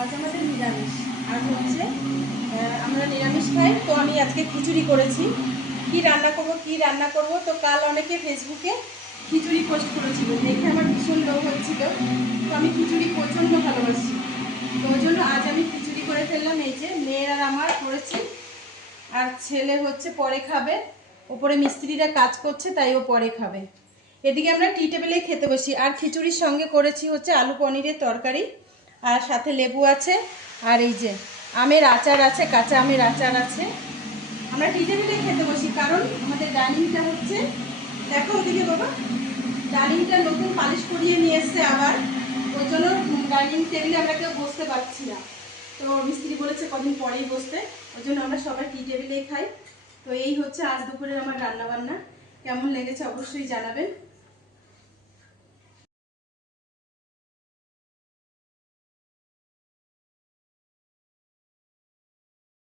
আজ আমাদের নিরামিষ। আজ হচ্ছে আমরা নিরামিষ খাই, তো আমি আজকে খিচুড়ি করেছি। কি রান্না করব, তো কাল অনেকে ফেসবুকে খিচুড়ি পোস্ট করেছিল, দেখে আমার ভীষণ লোভ হচ্ছিল। তো আমি খিচুড়ি প্রচণ্ড ভালোবাসি, তো ওই জন্য আজ আমি খিচুড়ি করে ফেললাম। এই যে মেয়ের আর আমার করেছি, আর ছেলে হচ্ছে পরে খাবে। ওপরে মিস্ত্রিরা কাজ করছে, তাই ও পরে খাবে। এদিকে আমরা টি টেবিলে খেতে বসি। আর খিচুড়ির সঙ্গে করেছি হচ্ছে আলু পনিরের তরকারি, আর সাথে লেবু আছে, আর এই যে আমের আচার আছে, কাঁচা আমের আচার আছে। আমরা টি টেবিলে খেতে বসি, কারণ আমাদের ডাইনিংটা হচ্ছে, দেখো ওদিকে বাবা, ডাইনিংটা নতুন পালিশ করিয়ে নিয়ে এসছে আবার। ওই জন্য ডাইনিং টেবিলে আমরা কেউ বসতে পারছি না, তো মিস্ত্রি বলেছে কদিন পরেই বসতে। ওই জন্য আমরা সবাই টি টেবিলেই খাই। তো এই হচ্ছে আজ দুপুরের আমার রান্না বান্না। কেমন লেগেছে অবশ্যই জানাবেন।